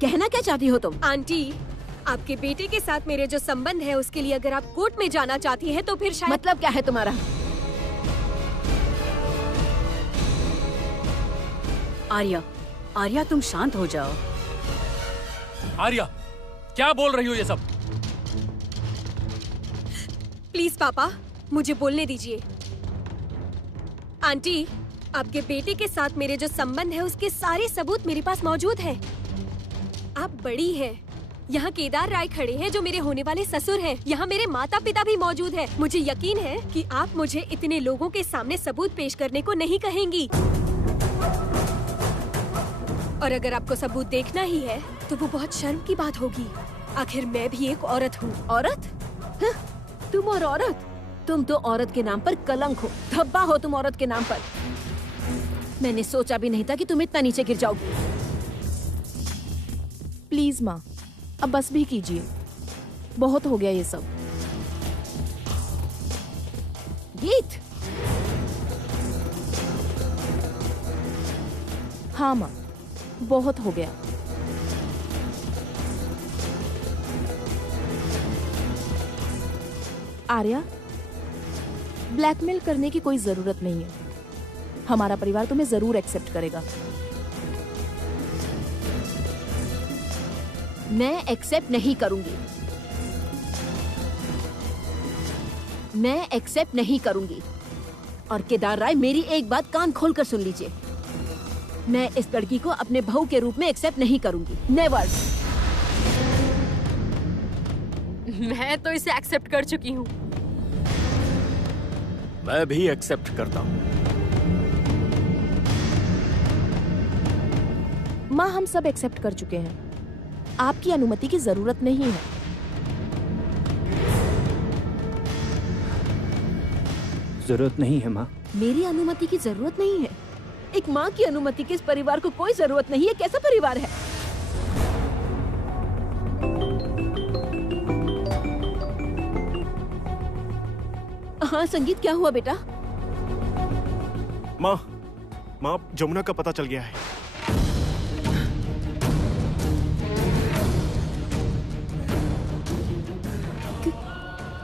कहना क्या चाहती हो तुम? आंटी, आपके बेटे के साथ मेरे जो संबंध है उसके लिए अगर आप कोर्ट में जाना चाहती हैं तो फिर शायद। मतलब क्या है तुम्हारा? आर्या, आर्या तुम शांत हो जाओ। आर्या, क्या बोल रही हो ये सब? प्लीज पापा, मुझे बोलने दीजिए। आंटी, आपके बेटे के साथ मेरे जो संबंध है उसके सारे सबूत मेरे पास मौजूद हैं। आप बड़ी हैं। यहाँ केदार राय खड़े हैं जो मेरे होने वाले ससुर हैं। यहाँ मेरे माता पिता भी मौजूद हैं। मुझे यकीन है कि आप मुझे इतने लोगों के सामने सबूत पेश करने को नहीं कहेंगी। और अगर आपको सबूत देखना ही है तो वो बहुत शर्म की बात होगी। आखिर मैं भी एक औरत हूँ। औरत? हाँ, तुम और औरत? तुम तो औरत के नाम पर कलंक हो, धब्बा हो तुम औरत के नाम पर। मैंने सोचा भी नहीं था कि तुम इतना नीचे गिर जाओगी। प्लीज माँ, अब बस भी कीजिए, बहुत हो गया ये सब। गीत? हाँ माँ, बहुत हो गया। आर्या, ब्लैकमेल करने की कोई जरूरत नहीं है। हमारा परिवार तुम्हें जरूर एक्सेप्ट करेगा। मैं एक्सेप्ट नहीं करूंगी। मैं एक्सेप्ट नहीं करूंगी। और केदार राय, मेरी एक बात कान खोलकर सुन लीजिए। मैं इस लड़की को अपने बहू के रूप में एक्सेप्ट नहीं करूंगी। नेवर। मैं तो इसे एक्सेप्ट कर चुकी हूँ। मैं भी एक्सेप्ट करता हूँ। माँ, हम सब एक्सेप्ट कर चुके हैं। आपकी अनुमति की जरूरत नहीं है। जरूरत नहीं है माँ। मेरी अनुमति की जरूरत नहीं है? एक माँ की अनुमति की इस परिवार को कोई जरूरत नहीं है। कैसा परिवार है? हाँ संगीत, क्या हुआ बेटा? माँ, जमुना का पता चल गया है।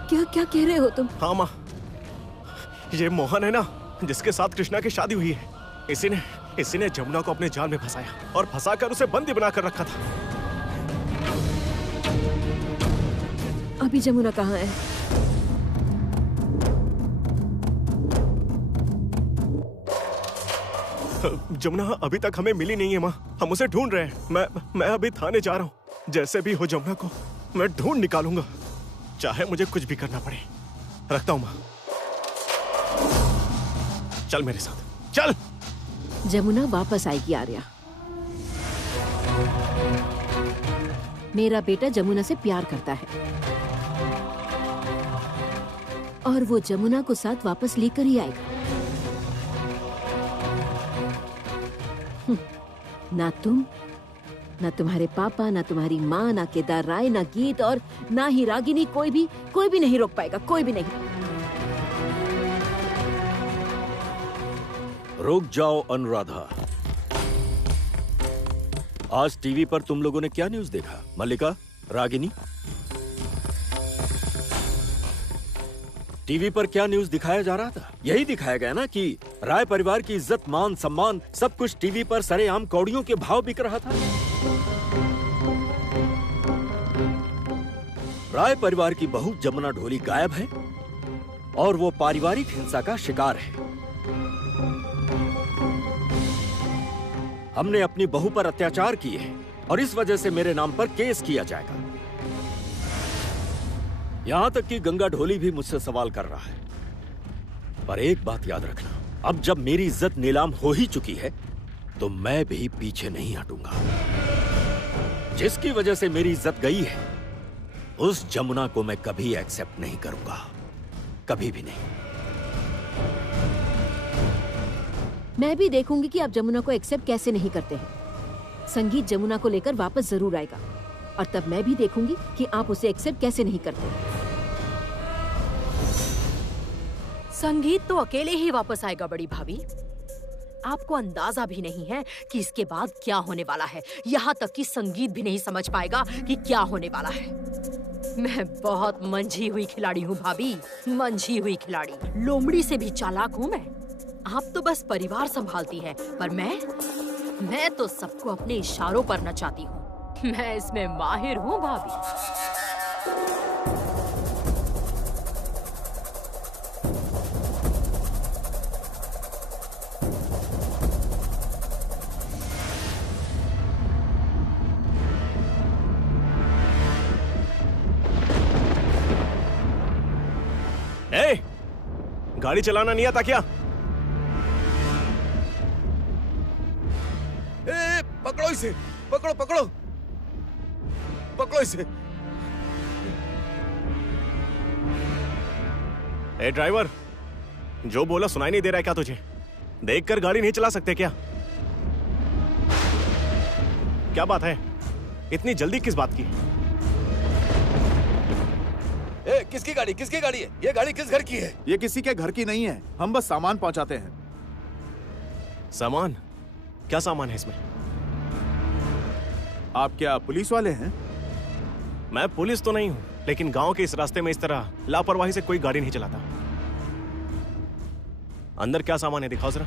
क्या क्या कह रहे हो तुम? हाँ माँ, ये मोहन है ना, जिसके साथ कृष्णा की शादी हुई है। इसी ने जमुना को अपने जाल में फंसाया और फंसाकर उसे बंदी बनाकर रखा था। अभी जमुना कहाँ है? जमुना अभी तक हमें मिली नहीं है माँ। हम उसे ढूंढ रहे हैं। मैं अभी थाने जा रहा हूँ। जैसे भी हो जमुना को मैं ढूंढ निकालूंगा, चाहे मुझे कुछ भी करना पड़े। रखता हूँ माँ। चल मेरे साथ, चल। जमुना वापस आएगी आर्या। मेरा बेटा जमुना से प्यार करता है और वो जमुना को साथ वापस लेकर ही आएगा। ना तुम, ना तुम्हारे पापा, ना तुम्हारी माँ, ना केदार राय, ना गीत और ना ही रागिनी, कोई भी नहीं रोक पाएगा। कोई भी नहीं। रुक जाओ अनुराधा। आज टीवी पर तुम लोगों ने क्या न्यूज़ देखा? मल्लिका, रागिनी, टीवी पर क्या न्यूज़ दिखाया जा रहा था? यही दिखाया गया ना कि राय परिवार की इज्जत, मान, सम्मान सब कुछ टीवी पर सरेआम कौड़ियों के भाव बिक रहा था। राय परिवार की बहू जमुना ढोली गायब है और वो पारिवारिक हिंसा का शिकार है। हमने अपनी बहू पर अत्याचार किए हैं और इस वजह से मेरे नाम पर केस किया जाएगा। यहां तक कि गंगा ढोली भी मुझसे सवाल कर रहा है। पर एक बात याद रखना, अब जब मेरी इज्जत नीलाम हो ही चुकी है तो मैं भी पीछे नहीं हटूंगा। जिसकी वजह से मेरी इज्जत गई है, उस जमुना को मैं कभी एक्सेप्ट नहीं करूंगा, कभी भी नहीं। मैं भी देखूंगी कि आप जमुना को एक्सेप्ट कैसे नहीं करते हैं। संगीत जमुना को लेकर वापस जरूर आएगा और तब मैं भी देखूंगी कि आप उसे एक्सेप्ट कैसे नहीं करते। संगीत तो अकेले ही वापस आएगा बड़ी भाभी। आपको अंदाजा भी नहीं है कि इसके बाद क्या होने वाला है। यहाँ तक कि संगीत भी नहीं समझ पाएगा कि क्या होने वाला है। मैं बहुत मंझी हुई खिलाड़ी हूँ भाभी, मंझी हुई खिलाड़ी। लोमड़ी से भी चालाक हूँ मैं। आप तो बस परिवार संभालती हैं, पर मैं तो सबको अपने इशारों पर नचाती हूँ। मैं इसमें माहिर हूँ भाभी। ए, गाड़ी चलाना नहीं आता क्या? ए, पकड़ो इसे, पकड़ो पकड़ो पकड़ो इसे। ए ड्राइवर, जो बोला सुनाई नहीं दे रहा है क्या तुझे? देखकर गाड़ी नहीं चला सकते क्या? क्या बात है? इतनी जल्दी किस बात की? ए, किसकी गाड़ी है? ये गाड़ी किस घर की है? ये किसी के घर की नहीं है, हम बस सामान पहुंचाते हैं। सामान? क्या सामान है इसमें? आप क्या पुलिस वाले हैं? मैं पुलिस तो नहीं हूं, लेकिन गांव के इस रास्ते में इस तरह लापरवाही से कोई गाड़ी नहीं चलाता। अंदर क्या सामान है दिखाओ जरा।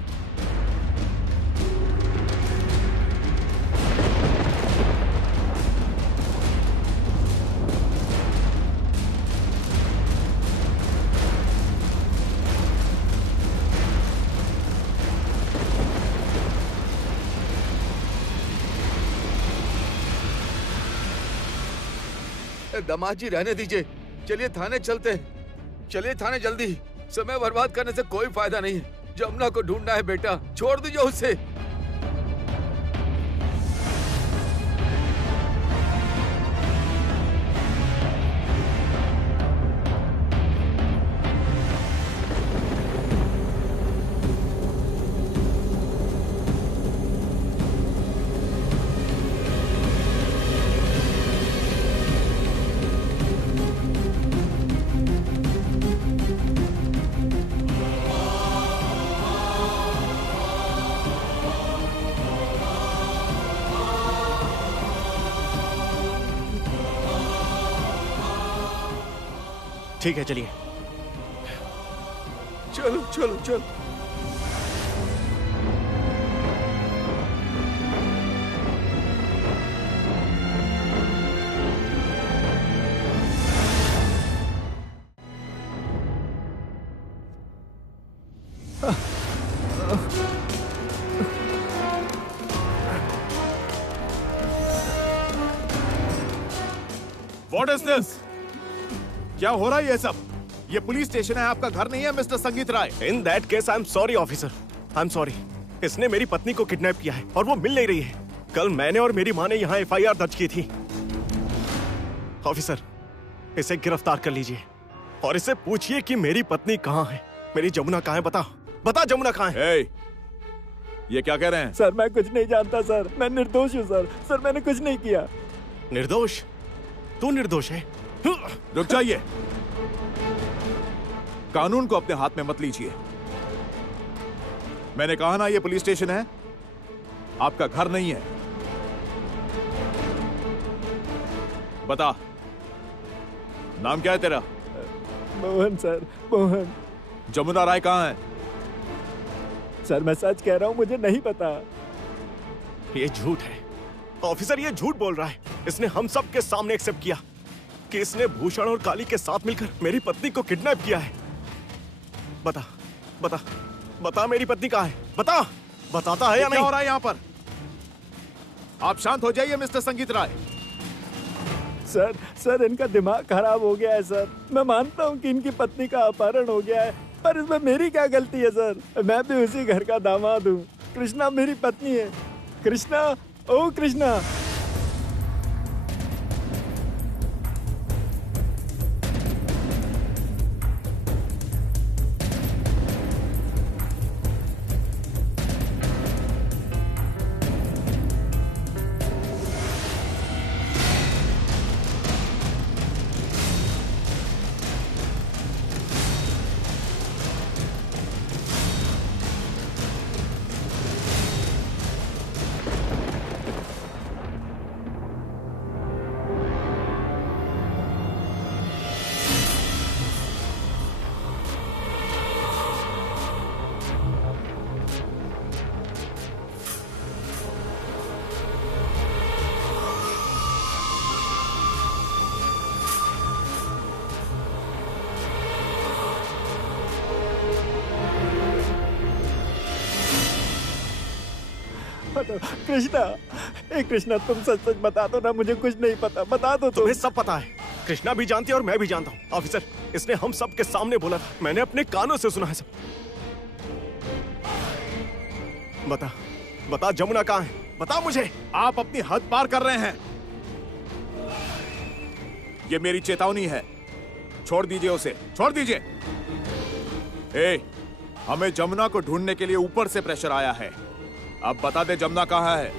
दामाद जी रहने दीजिए, चलिए थाने चलते हैं। चलिए थाने जल्दी, समय बर्बाद करने से कोई फायदा नहीं है। जमुना को ढूंढना है बेटा, छोड़ दीजिए उसे। ठीक है चलिए। चलो चलो चलो। What is this? क्या हो रहा है ये सब? ये पुलिस स्टेशन है, आपका घर नहीं है mister Sangeet Rai. In that case I am sorry officer, I am sorry. इसने मेरी पत्नी को किडनैप किया है और वो मिल नहीं रही है। कल मैंने और मेरी माँ ने यहाँ FIR दर्ज की थी। ऑफिसर, इसे गिरफ्तार कर लीजिए और इससे पूछिए कि मेरी पत्नी कहाँ है, मेरी जमुना कहाँ है। बता जमुना कहाँ है। hey, ये क्या कह रहे हैं? सर मैं कुछ नहीं जानता सर, मैं निर्दोष हूँ सर। सर मैंने कुछ नहीं किया। निर्दोष? तू निर्दोष है? रुक जाइए, कानून को अपने हाथ में मत लीजिए। मैंने कहा ना ये पुलिस स्टेशन है, आपका घर नहीं है। बता, नाम क्या है तेरा? मोहन सर, मोहन। जमुना राय कहाँ है? सर मैं सच कह रहा हूँ, मुझे नहीं पता। ये झूठ है ऑफिसर, ये झूठ बोल रहा है। इसने हम सब के सामने एक्सेप्ट किया कि इसने भूषण और काली के साथ मिलकर मेरी पत्नी को किडनैप किया है। बता बता बता मेरी पत्नी कहाँ है? बताता है या नहीं? क्या हो रहा है यहाँ पर? आप शांत हो जाइए मिस्टर संगीत राय। सर इनका दिमाग खराब हो गया है सर। मैं मानता हूँ कि इनकी पत्नी का अपहरण हो गया है, पर इसमें मेरी क्या गलती है सर? मैं भी उसी घर का दामाद हूँ। कृष्णा मेरी पत्नी है। कृष्णा, ओ कृष्णा। दो कृष्णा। ए कृष्णा, तुम सच सच बता दो ना, मुझे कुछ नहीं पता, बता दो। तुम्हें सब पता है, कृष्णा भी जानती है और मैं भी जानता हूँ। ऑफिसर, इसने हम सब के सामने बोला था, मैंने अपने कानों से सुना है सब। बता बता, जमुना कहाँ है? बता मुझे। आप अपनी हद पार कर रहे हैं। ये मेरी चेतावनी है, छोड़ दीजिए उसे, छोड़ दीजिए। हमें जमुना को ढूंढने के लिए ऊपर से प्रेशर आया है। अब बता दे जमुना कहाँ है।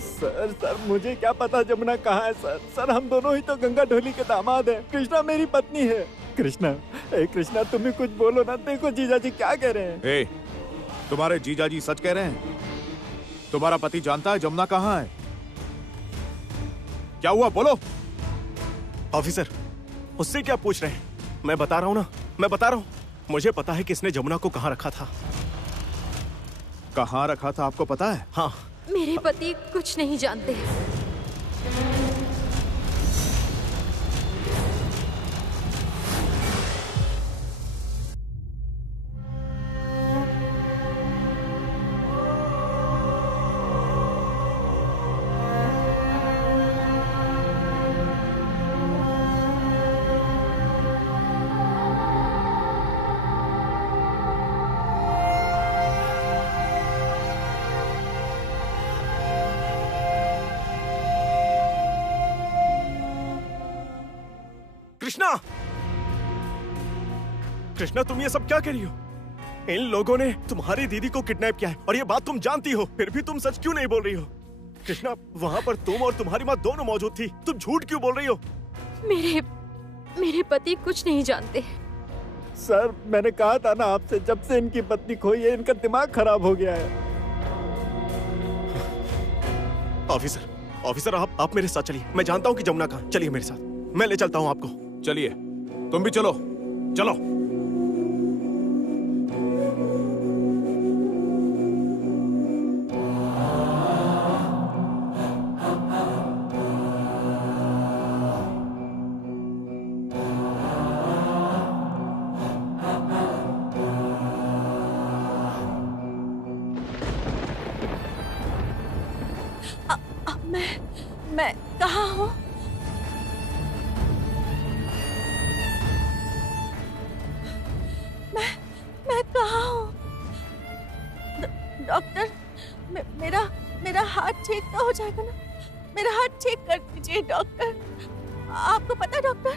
सर मुझे क्या पता जमुना कहाँ है। सर हम दोनों ही तो गंगा ढोली के दामाद हैं। कृष्णा मेरी पत्नी है। कृष्णा तुम ही कुछ बोलो ना। देखो जीजाजी क्या कह रहे हैं। तुम्हारे जीजाजी सच कह रहे हैं? तुम्हारा पति जानता है जमुना कहाँ है? क्या हुआ, बोलो। ऑफिसर, उससे क्या पूछ रहे हैं? मैं बता रहा हूँ ना, मैं बता रहा हूँ। मुझे पता है कि इसने जमुना को कहाँ रखा था। कहाँ रखा था आपको पता है? हाँ। मेरे पति कुछ नहीं जानते। कृष्णा, तुम ये सब क्या कह रही हो? इन लोगों ने तुम्हारी दीदी को किडनैप किया है और ये बात तुम जानती हो, फिर भी तुम सच क्यों नहीं बोल रही हो? कृष्णा, वहाँ पर तुम और तुम्हारी माँ दोनों मौजूद थी, तुम झूठ क्यों बोल रही हो? मेरे पति कुछ नहीं जानते। सर मैंने कहा था ना आपसे, जब से इनकी पत्नी खोई है इनका दिमाग खराब हो गया है। ऑफिसर आप मेरे साथ चलिए। मैं जानता हूँ कि जमुना कहाँ। चलिए मेरे साथ, मैं ले चलता हूँ आपको। चलिए, तुम भी चलो, चलो। मैं कहाँ हूँ? मैं कहाँ हूँ? डॉक्टर, मेरा हाथ ठीक तो हो जाएगा ना? मेरा हाथ ठीक कर दीजिए डॉक्टर। आपको पता है डॉक्टर,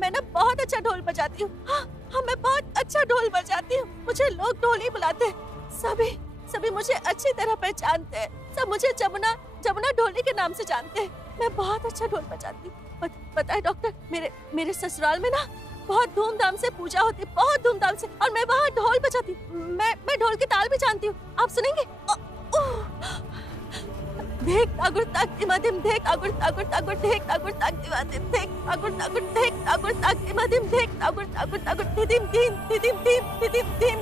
मैं ना बहुत अच्छा ढोल बजाती हूँ। हाँ, मैं बहुत अच्छा ढोल बजाती हूँ। मुझे लोग ढोली बुलाते हैं। सभी मुझे अच्छी तरह पहचानते हैं। सब मुझे जमुना ढोली के नाम से जानते हैं। मैं बहुत अच्छा ढोल बजाती हूँ। पता है डॉक्टर, मेरे ससुराल में ना बहुत धूमधाम से पूजा होती है, बहुत धूमधाम से, और मैं वहाँ ढोल बजाती हूँ। मैं ढोल के ताल भी जानती हूँ। आप सुनेंगे? देख तागुर ताक तिमादिम, देख तागुर तागुर तागुर, देख तागुर ताक तिमादिम, देख तागुर तागुर, देख तागुर ताक तिमादिम, देख तागुर तागुर तागुर, तिदिम तीम तिदिम तीम तिदिम तीम।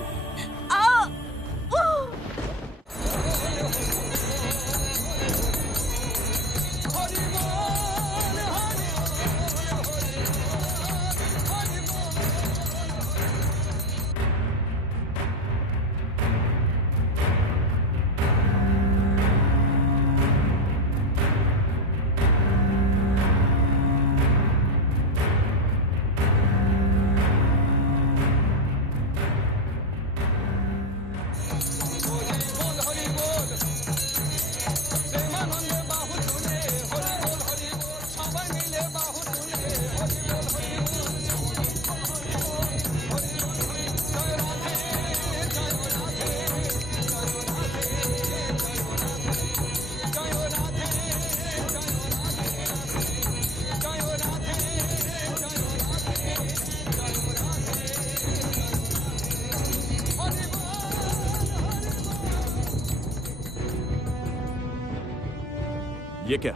ये क्या?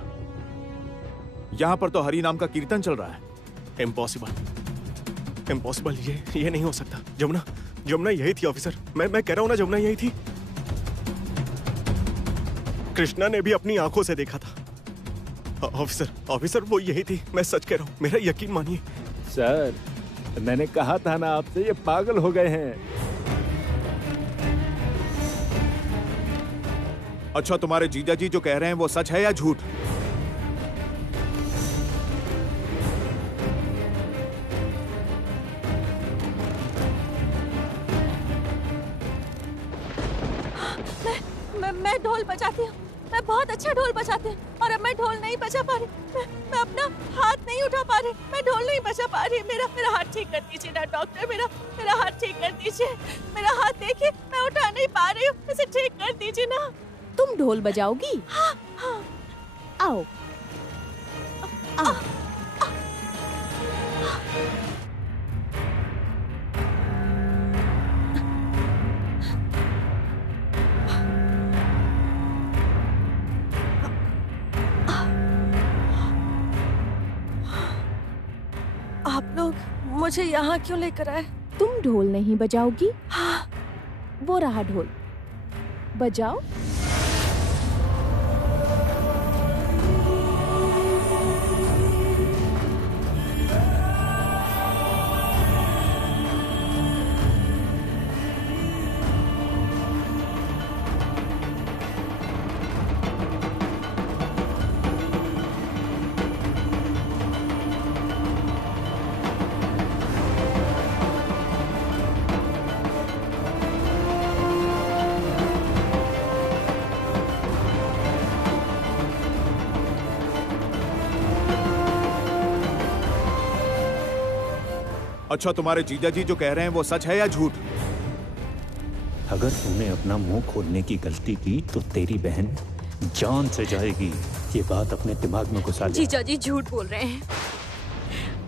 यहाँ पर तो हरि नाम का कीर्तन चल रहा है। इम्पॉसिबल, ये नहीं हो सकता। जमुना यही थी ऑफिसर। मैं कह रहा हूँ ना, जमुना यही थी। कृष्णा ने भी अपनी आंखों से देखा था। ऑफिसर वो यही थी, मैं सच कह रहा हूँ, मेरा यकीन मानिए। सर मैंने कहा था ना आपसे, ये पागल हो गए हैं। अच्छा, तुम्हारे जीजा जी जो कह रहे हैं वो सच है या झूठ? मैं ढोल बजाती हूँ। मैं बहुत अच्छा ढोल बजाती हूँ और अब मैं ढोल नहीं बजा पा रही। मैं अपना हाथ नहीं उठा पा रही। मैं ढोल नहीं बजा पा रही। मेरा हाथ ठीक कर दीजिए ना डॉक्टर। मेरा हाथ ठीक कर दीजिए। मेरा हाथ देखिए, मैं उठा नहीं पा रही हूँ। इसे ठीक कर दीजिए ना। तुम ढोल बजाओगी? हाँ, हाँ। आओ आओ। आप लोग मुझे यहाँ क्यों लेकर आए? तुम ढोल नहीं बजाओगी? हाँ। वो रहा ढोल, बजाओ। अच्छा, तुम्हारे जीजा जी जो कह रहे हैं वो सच है या झूठ? अगर तूने अपना मुंह खोलने की गलती की तो तेरी बहन जान से जाएगी। ये बात अपने दिमाग में घुसा ले। जीजा जी झूठ बोल रहे हैं।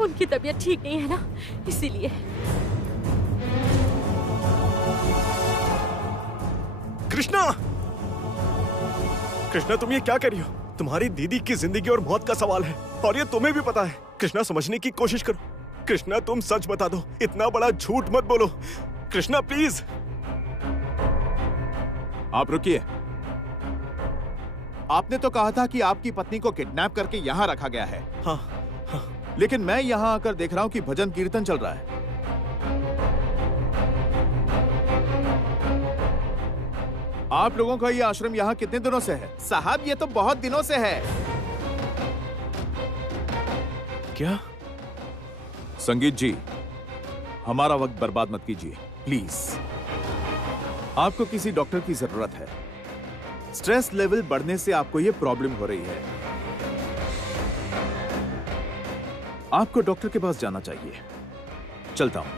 उनकी तबीयत ठीक नहीं है ना, इसीलिए। कृष्णा! कृष्णा, तुम ये क्या कर रही हो? तुम्हारी दीदी की जिंदगी और मौत का सवाल है और ये तुम्हें भी पता है। कृष्णा, समझने की कोशिश करो। कृष्णा, तुम सच बता दो। इतना बड़ा झूठ मत बोलो। कृष्णा, प्लीज। आप रुकिए। आपने तो कहा था कि आपकी पत्नी को किडनैप करके यहाँ रखा गया है। हाँ, हाँ। लेकिन मैं यहाँ आकर देख रहा हूँ कि भजन कीर्तन चल रहा है। आप लोगों का ये आश्रम यहाँ कितने दिनों से है? साहब, ये तो बहुत दिनों से है। क्या? संगीत जी, हमारा वक्त बर्बाद मत कीजिए प्लीज। आपको किसी डॉक्टर की जरूरत है। स्ट्रेस लेवल बढ़ने से आपको ये प्रॉब्लम हो रही है। आपको डॉक्टर के पास जाना चाहिए। चलता हूं।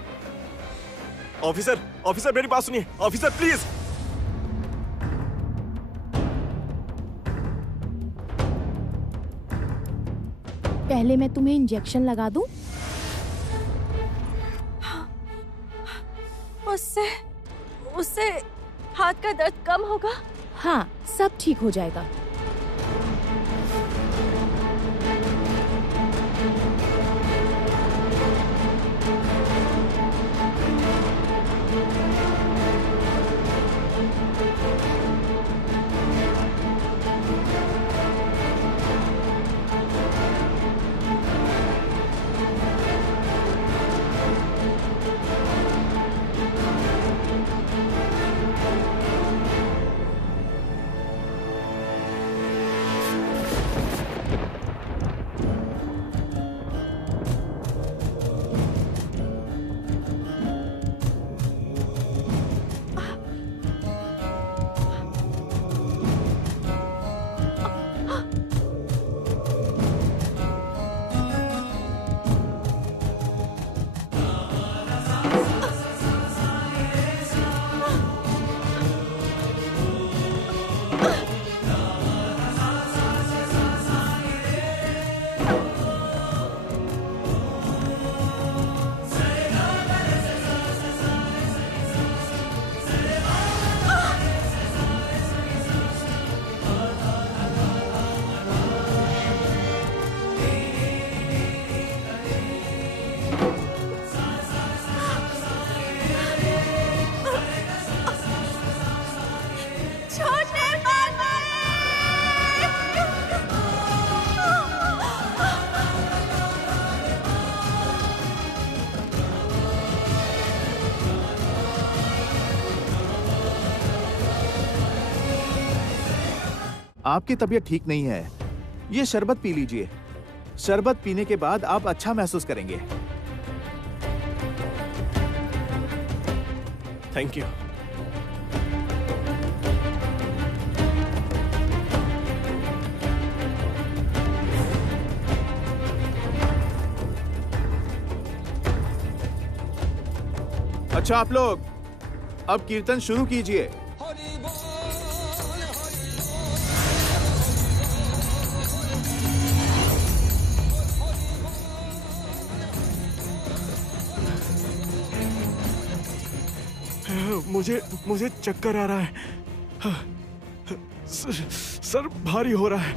ऑफिसर, मेरी बात सुनिए। Officer, please. पहले मैं तुम्हें इंजेक्शन लगा दूं? उससे हाथ का दर्द कम होगा? हाँ, सब ठीक हो जाएगा। आपकी तबीयत ठीक नहीं है, ये शरबत पी लीजिए। शरबत पीने के बाद आप अच्छा महसूस करेंगे। Thank you. अच्छा आप लोग अब कीर्तन शुरू कीजिए। मुझे चक्कर आ रहा है। सर भारी हो रहा है।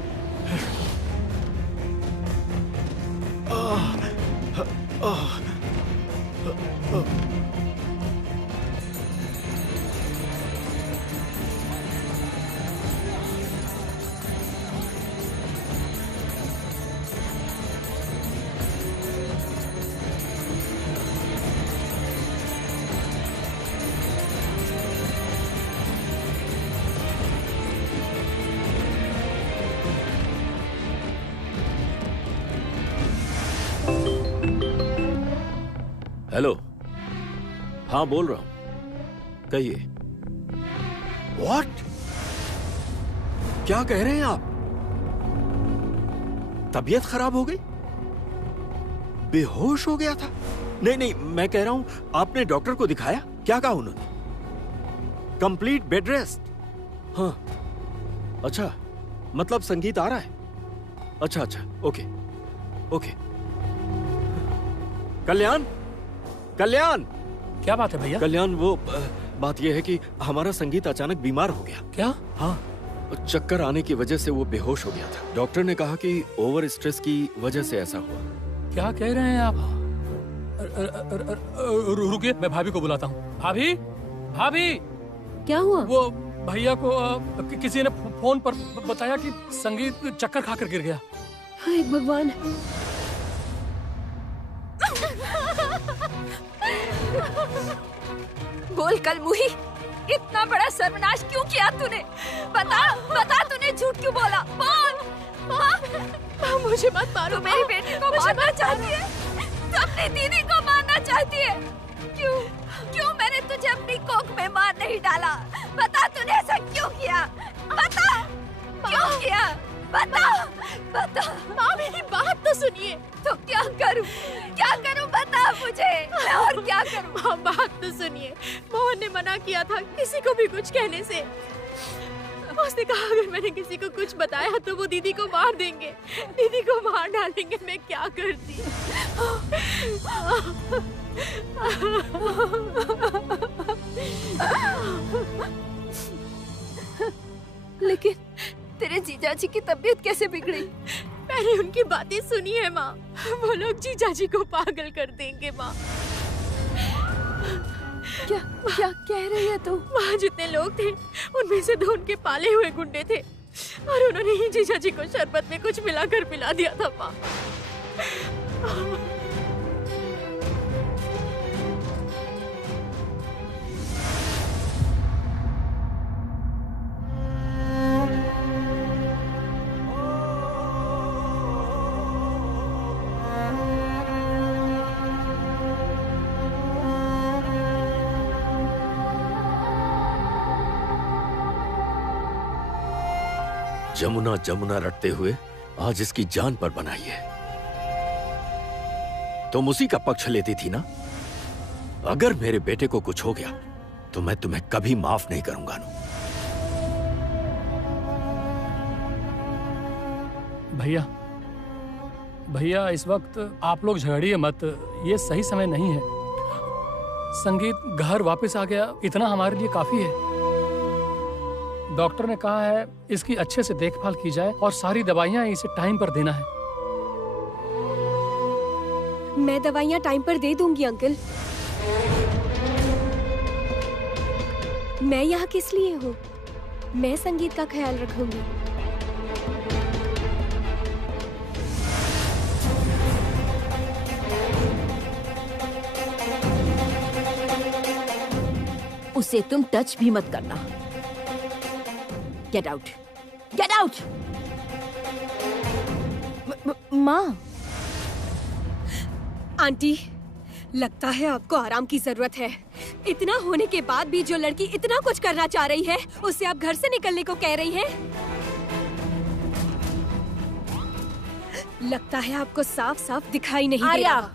हेलो, हाँ बोल रहा हूं, कहिए। व्हाट? क्या कह रहे हैं आप? तबीयत खराब हो गई? बेहोश हो गया था? नहीं, मैं कह रहा हूं, आपने डॉक्टर को दिखाया? क्या कहा उन्होंने? Complete bed rest? हाँ, अच्छा, मतलब संगीत आ रहा है? अच्छा, ओके। कल्याण, क्या बात है भैया? कल्याण, वो बात यह है कि हमारा संगीत अचानक बीमार हो गया। क्या? हाँ, चक्कर आने की वजह से वो बेहोश हो गया था। डॉक्टर ने कहा कि ओवर स्ट्रेस की वजह से ऐसा हुआ। क्या कह रहे हैं आप? रुकिए, मैं भाभी को बुलाता हूँ। भाभी, क्या हुआ? वो भैया को किसी ने फोन पर बताया कि संगीत चक्कर खाकर गिर गया। हाय भगवान। बोल कलमुही, इतना बड़ा सर्वनाश क्यों किया तूने? बता तूने झूठ क्यों बोला? बोल। मुझे मत मारो। तू मेरी बेटी को मारना चाहती है? तू अपनी दीदी को मारना चाहती है? क्यों मैंने तुझे अपनी कोख में मार नहीं डाला? बता, तूने ऐसा क्यों किया? बता, क्यों किया? बता। माँ, मेरी बात तो सुनिए। तो क्या करूं? बता मुझे, मैं और क्या करूं? माँ, बात तो सुनिए। मोहन ने मना किया था किसी को भी कुछ कहने से। उसने कहा अगर मैंने किसी को कुछ बताया तो वो दीदी को मार देंगे, दीदी को मार डालेंगे। मैं क्या करती? लेकिन तेरे जीजाजी की तबीयत कैसे बिगड़ी? मैंने उनकी बातें सुनी है माँ। वो लोग जीजाजी को पागल कर देंगे माँ। क्या कह रही है तू? वहाँ जितने लोग थे उनमें से 2 उनके पाले हुए गुंडे थे और उन्होंने ही जीजाजी को शरबत में कुछ मिलाकर पिला दिया था माँ। जमुना रटते हुए आज इसकी जान पर बनाई है। तुम उसी का पक्ष लेती थी ना? अगर मेरे बेटे को कुछ हो गया तो मैं तुम्हें कभी माफ नहीं करूंगा। भैया, इस वक्त आप लोग झगड़िए मत, ये सही समय नहीं है। संगीत घर वापस आ गया, इतना हमारे लिए काफी है। डॉक्टर ने कहा है इसकी अच्छे से देखभाल की जाए और सारी दवाइयाँ इसे टाइम पर देना है। मैं दवाइयाँ टाइम पर दे दूंगी अंकल। मैं यहाँ किस लिए हूँ? मैं संगीत का ख्याल रखूंगी। उसे तुम टच भी मत करना। Get out, get out. माँ, आंटी, लगता है आपको आराम की जरूरत है। इतना होने के बाद भी जो लड़की इतना कुछ करना चाह रही है, उससे आप घर से निकलने को कह रही हैं? लगता है आपको साफ साफ दिखाई नहीं दे आर्या। रहा।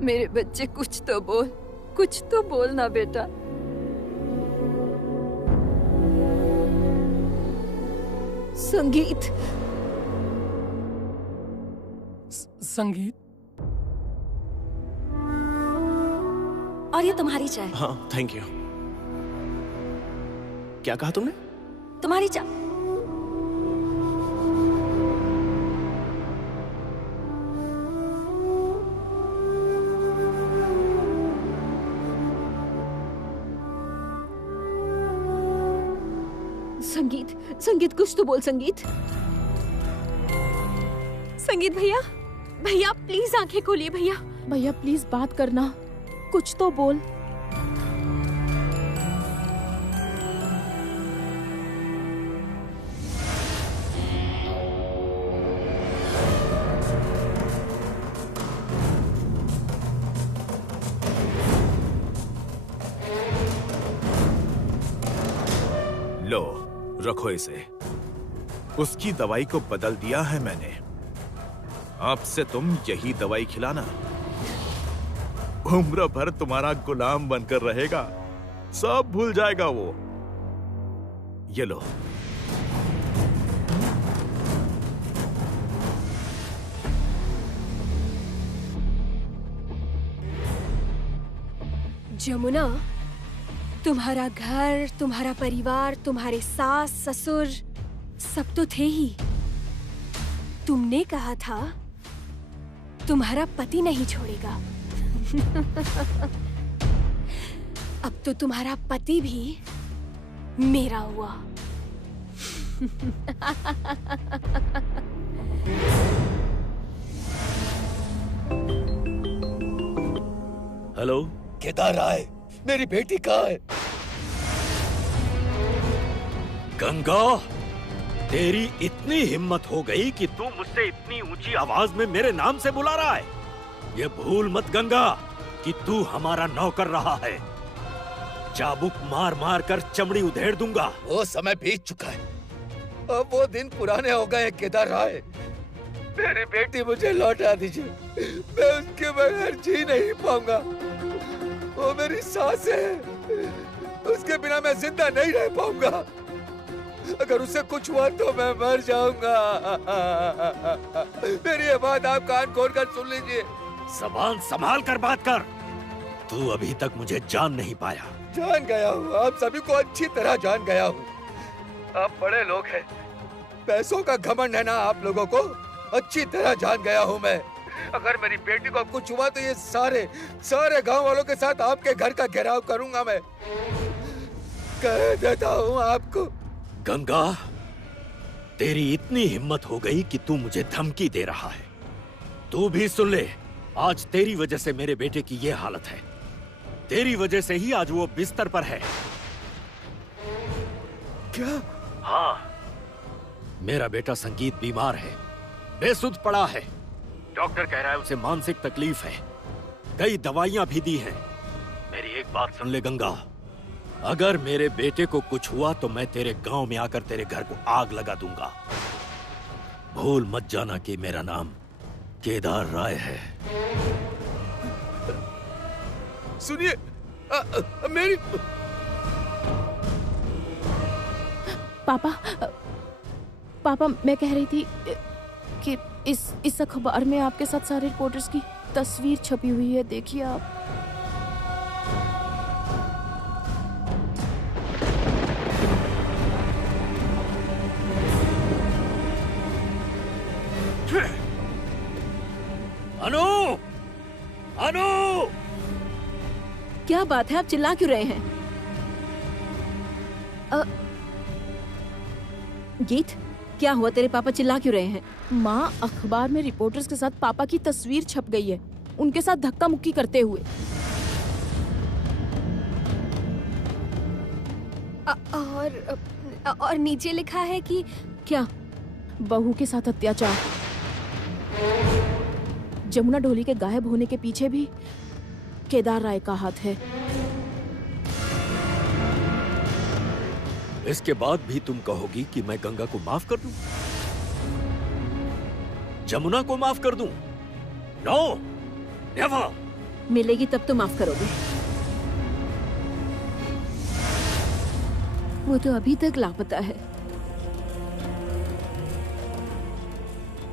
मेरे बच्चे कुछ तो बोल ना बेटा। संगीत, संगीत, और ये तुम्हारी चाय। हाँ, थैंक यू। क्या कहा तुमने? तुम्हारी चाय। संगीत, संगीत कुछ तो बोल। संगीत, संगीत भैया, भैया प्लीज आंखें खोलिए भैया। भैया प्लीज बात करना, कुछ तो बोल। लो, रखो इसे। उसकी दवाई को बदल दिया है मैंने। अब से तुम यही दवाई खिलाना। उम्र भर तुम्हारा गुलाम बनकर रहेगा। सब भूल जाएगा वो। ये लो। जमुना, तुम्हारा घर, तुम्हारा परिवार, तुम्हारे सास ससुर सब तो थे ही। तुमने कहा था तुम्हारा पति नहीं छोड़ेगा। अब तो तुम्हारा पति भी मेरा हुआ। हेलो, केदार राय, मेरी बेटी कहाँ है? गंगा, तेरी इतनी हिम्मत हो गई कि तू मुझसे इतनी ऊंची आवाज में मेरे नाम से बुला रहा है। ये भूल मत गंगा कि तू हमारा नौकर रहा है। चाबुक मार मार कर चमड़ी उधेड़ दूंगा। वो समय बीत चुका है। अब वो दिन पुराने हो गए केदार राय। मेरी बेटी मुझे लौटा दीजिए। मैं उसके बगैर जी नहीं पाऊंगा। वो मेरी सास है। उसके बिना मैं जिंदा नहीं रह पाऊंगा। अगर उसे कुछ हुआ तो मैं मर जाऊंगा। मेरी ये बात आप कान खोलकर सुन लीजिए। ज़बान संभाल कर बात कर। तू अभी तक मुझे जान नहीं पाया। जान गया हूँ, आप सभी को अच्छी तरह जान गया हूँ। आप बड़े लोग हैं, पैसों का घमंड है ना आप लोगों को। अच्छी तरह जान गया हूँ मैं। अगर मेरी बेटी को कुछ हुआ तो ये सारे गांव वालों के साथ आपके घर का घेराव करूंगा मैं। कह देता हूँ आपको। गंगा, तेरी इतनी हिम्मत हो गई कि तू मुझे धमकी दे रहा है। तू भी सुन ले, आज तेरी वजह से मेरे बेटे की ये हालत है। तेरी वजह से ही आज वो बिस्तर पर है। क्या? हाँ, मेरा बेटा संगीत बीमार है, बेसुध पड़ा है। डॉक्टर कह रहा है उसे मानसिक तकलीफ है। कई दवाइयां भी दी हैं। मेरी एक बात सुन ले गंगा, अगर मेरे बेटे को कुछ हुआ तो मैं तेरे गांव में आकर तेरे घर को आग लगा दूंगा। भूल मत जाना कि मेरा नाम केदार राय है। सुनिए, मेरी पापा मैं कह रही थी कि इस अखबार में आपके साथ सारे रिपोर्टर्स की तस्वीर छपी हुई है। देखिए आप। अनु! अनु! क्या बात है, आप चिल्ला क्यों रहे हैं? गीत, क्या हुआ? तेरे पापा चिल्ला क्यों रहे हैं? माँ, अखबार में रिपोर्टर्स के साथ पापा की तस्वीर छप गई है। उनके साथ धक्का मुक्की करते हुए। और नीचे लिखा है कि क्या? बहू के साथ अत्याचार। जमुना ढोली के गायब होने के पीछे भी केदार राय का हाथ है। इसके बाद भी तुम कहोगी कि मैं गंगा को माफ कर दूं? जमुना को माफ कर दूं? No, never. मिलेगी तब तो माफ करोगे। वो तो अभी तक लापता है।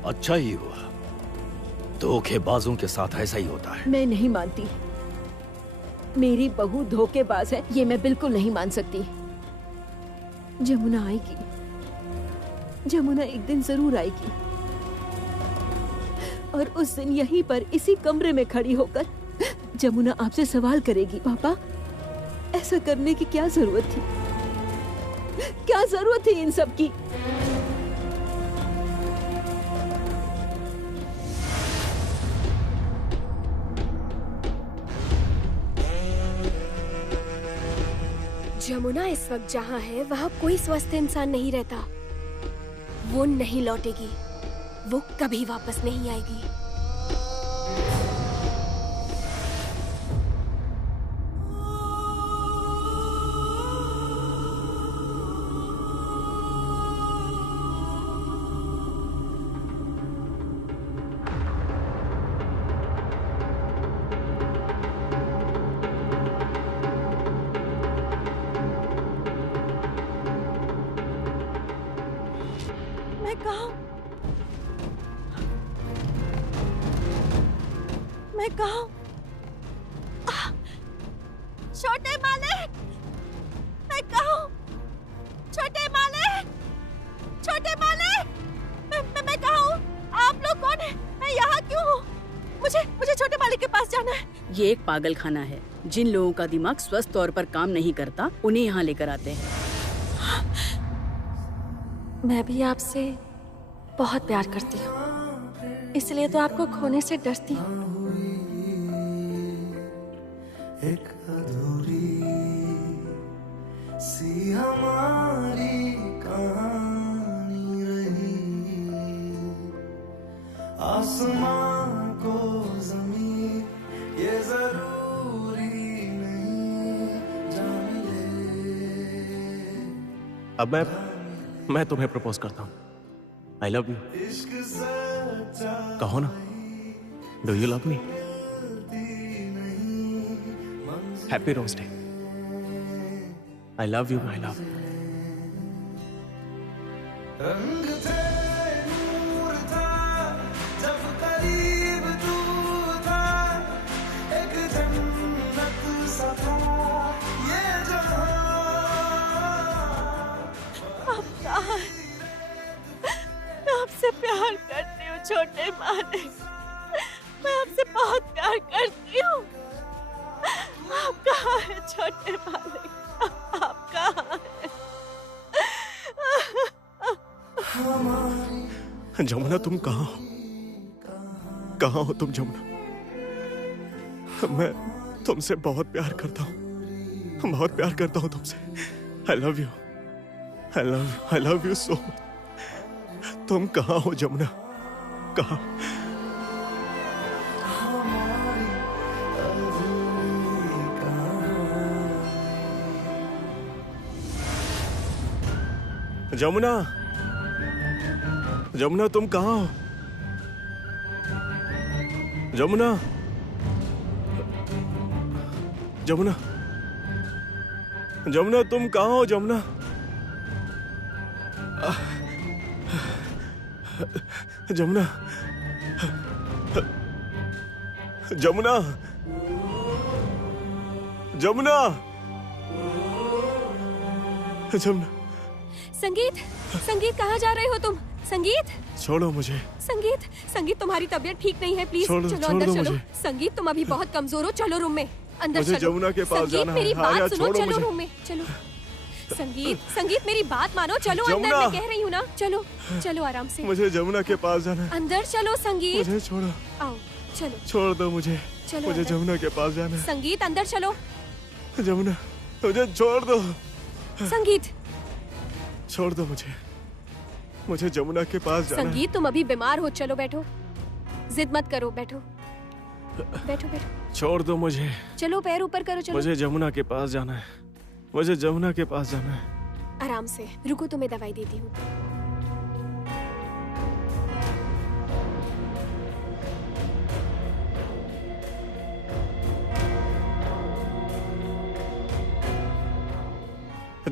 अच्छा ही हुआ। धोखेबाजों के साथ ऐसा ही होता है। मैं नहीं मानती। मेरी बहू धोखेबाज है, ये मैं बिल्कुल नहीं मान सकती। जमुना आएगी, जमुना एक दिन जरूर आएगी, और उस दिन यहीं पर इसी कमरे में खड़ी होकर जमुना आपसे सवाल करेगी, पापा ऐसा करने की क्या जरूरत थी? क्या जरूरत थी इन सब की? जमुना इस वक्त जहाँ है वहाँ कोई स्वस्थ इंसान नहीं रहता। वो नहीं लौटेगी, वो कभी वापस नहीं आएगी। मैं कहा छोटे मालिक, मैं कहा छोटे मालिक, छोटे मालिक, मैं कहा हूँ? आप लोग कौन है? मैं यहाँ क्यों हूँ? मुझे छोटे मालिक के पास जाना है। ये एक पागल खाना है। जिन लोगों का दिमाग स्वस्थ तौर पर काम नहीं करता उन्हें यहाँ लेकर आते हैं। मैं भी आपसे बहुत प्यार करती हूँ, इसलिए तो आपको खोने से डरती हूँ। एक अधूरी सी हमारी कहानी रही, आसमां को ज़मीं ये जरूरी नहीं जान ले। अब मैं तुम्हें प्रपोज करता हूँ। I love you. कहो ना, do you love me? Happy rose day. I love you my love. रंग थे, नूर था, जब करीब तू था, एक जन्नत सा था ये जहां। आप कहाँ हैं? मैं आपसे प्यार करती हूँ छोटे मालिक, मैं आपसे बहुत प्यार करती हूँ। आप कहाँ हैं छोटे मालिक? आप कहाँ हैं? जमुना तुम कहाँ हो? कहाँ हो तुम जमुना? मैं तुमसे बहुत प्यार करता हूँ, बहुत प्यार करता हूँ तुमसे। आई love you, I love you, I love you so much. तुम कहाँ हो जमुना? कहाँ? जमुना, जमुना तुम कहाँ हो? जमुना, जमुना, जमुना तुम कहाँ हो? जमुना, जमुना, जमुना, जमुना, जमुना। संगीत, संगीत कहाँ जा रहे हो तुम? संगीत, छोड़ो मुझे। संगीत, संगीत तुम्हारी तबीयत ठीक नहीं है, प्लीज चलो अंदर चलो। संगीत तुम अभी बहुत कमजोर हो, चलो रूम में अंदर चलो। जमुना के पास जाना है। मेरी बात सुनो, चलो मुझे। रूम में चलो। संगीत, संगीत मेरी बात मानो, चलो अंदर, मैं कह रही हूँ ना, चलो चलो आराम से। मुझे जमुना के पास जाना है। अंदर चलो संगीत। मुझे छोड़ो। आओ चलो छोड़ दो मुझे। चलो मुझे अंदर। जमुना के पास जाना है। संगीत अंदर चलो। जमुना मुझे छोड़ दो। संगीत छोड़ दो मुझे। मुझे जमुना के पास जाना है। संगीत तुम अभी बीमार हो, चलो बैठो, जिद मत करो, बैठो बैठो बैठो। छोड़ दो मुझे। चलो पैर ऊपर करो, चलो। मुझे जमुना के पास जाना है। मुझे जमुना के पास जाना है। आराम से रुको, तुम्हें दवाई देती हूँ।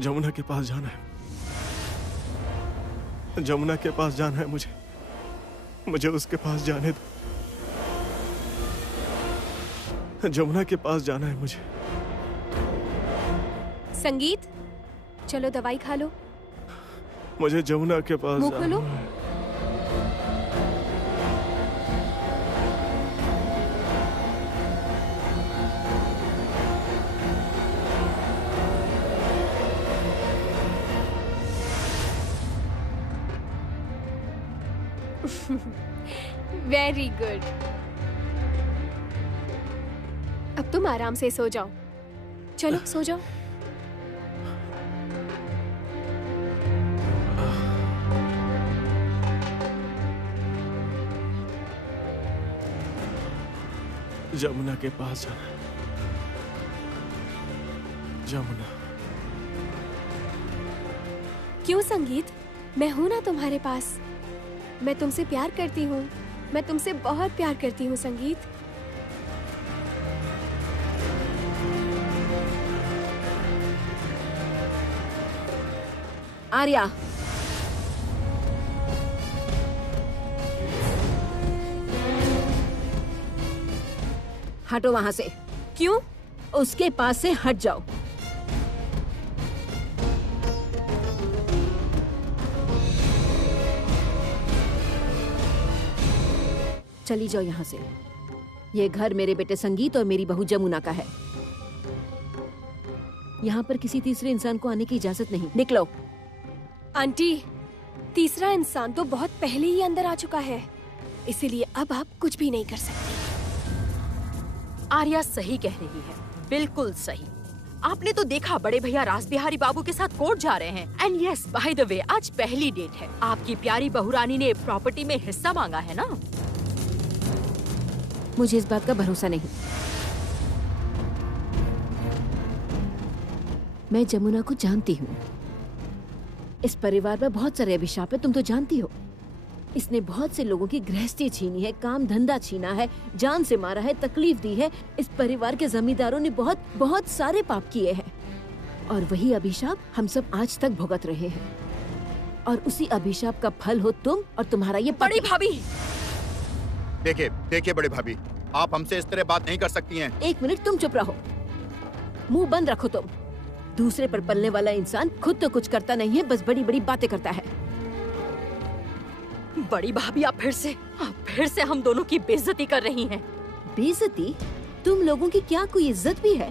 जमुना के पास जाना है। जमुना के पास जाना है मुझे। मुझे उसके पास जाने दो। जमुना के पास जाना है मुझे। संगीत चलो दवाई खा लो। मुझे जमुना के पास मुंह जाना खोलो। है। Very good. अब तुम आराम से सो जाओ। चलो सो जाओ। जमुना के पास जाना है। जमुना। क्यों संगीत, मैं हूं ना तुम्हारे पास। मैं तुमसे प्यार करती हूँ। मैं तुमसे बहुत प्यार करती हूँ संगीत। आर्या, हटो वहां से। क्यों? उसके पास से हट जाओ। चली जाओ यहाँ से। ये घर मेरे बेटे संगीत और मेरी बहू जमुना का है। यहाँ पर किसी तीसरे इंसान को आने की इजाजत नहीं। निकलो। आंटी, तीसरा इंसान तो बहुत पहले ही अंदर आ चुका है, इसीलिए अब आप कुछ भी नहीं कर सकती। आर्या सही कह रही है, बिल्कुल सही। आपने तो देखा बड़े भैया रास बिहारी बाबू के साथ कोर्ट जा रहे हैं। And yes, by the way, आज पहली डेट है। आपकी प्यारी बहुरानी ने प्रॉपर्टी में हिस्सा मांगा है ना? मुझे इस बात का भरोसा नहीं। मैं जमुना को जानती हूँ। इस परिवार में बहुत सारे अभिशाप है, तुम तो जानती हो। इसने बहुत से लोगों की गृहस्थी छीनी है, काम धंधा छीना है, जान से मारा है, तकलीफ दी है। इस परिवार के जमींदारों ने बहुत बहुत सारे पाप किए हैं और वही अभिशाप हम सब आज तक भुगत रहे हैं। और उसी अभिशाप का फल हो तुम और तुम्हारा ये बड़ी भाभी। देखिए बड़े भाभी, आप हमसे इस तरह बात नहीं कर सकती हैं। एक मिनट, तुम चुप रहो। मुंह बंद रखो तुम। दूसरे पर पलने वाला इंसान खुद तो कुछ करता नहीं है, बस बड़ी बड़ी बातें करता है। बड़ी भाभी, आप फिर से हम दोनों की बेइज्जती कर रही हैं। बेइज्जती? तुम लोगों की क्या कोई इज्जत भी है?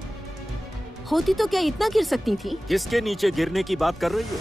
होती तो क्या इतना गिर सकती थी? किसके नीचे गिरने की बात कर रही हो?